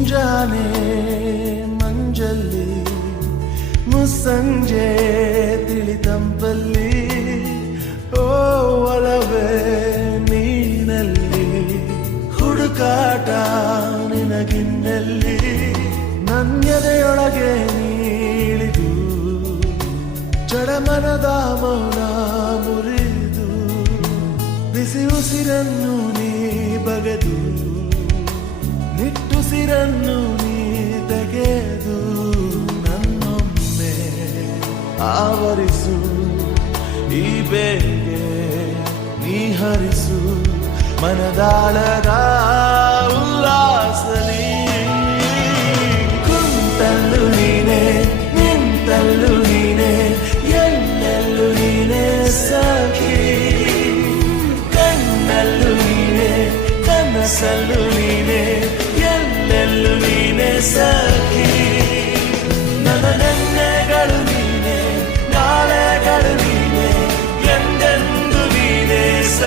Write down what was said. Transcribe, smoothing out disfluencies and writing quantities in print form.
ಮುಂಜಾನೆ ಮಂಜಲ್ಲಿ ಮುಸ್ಸಂಜೆ ತಿಳಿತಂಪಲ್ಲಿ ಓ ಒಲವೇ ನೀನಲ್ಲಿ ಹುಡುಕಾಟ ನಿನಗಿನ್ನಲ್ಲಿ ನನ್ಯದೆಯೊಳಗೆ ನೀಳಿದು ಜಡಮನದ ಮೌನ ಮುರಿದು ಬಿಸಿ ಉಸಿರನ್ನು ನೀ ಬಗೆದು ನಿಟ್ಟುಸಿರನ್ನು ನೀ ತೆಗೆದು ನನ್ನೊಮ್ಮೆ ಆವರಿಸು ಈ ಬೇಗೆ ನೀ ಹರಿಸು ಮನದಾಳದ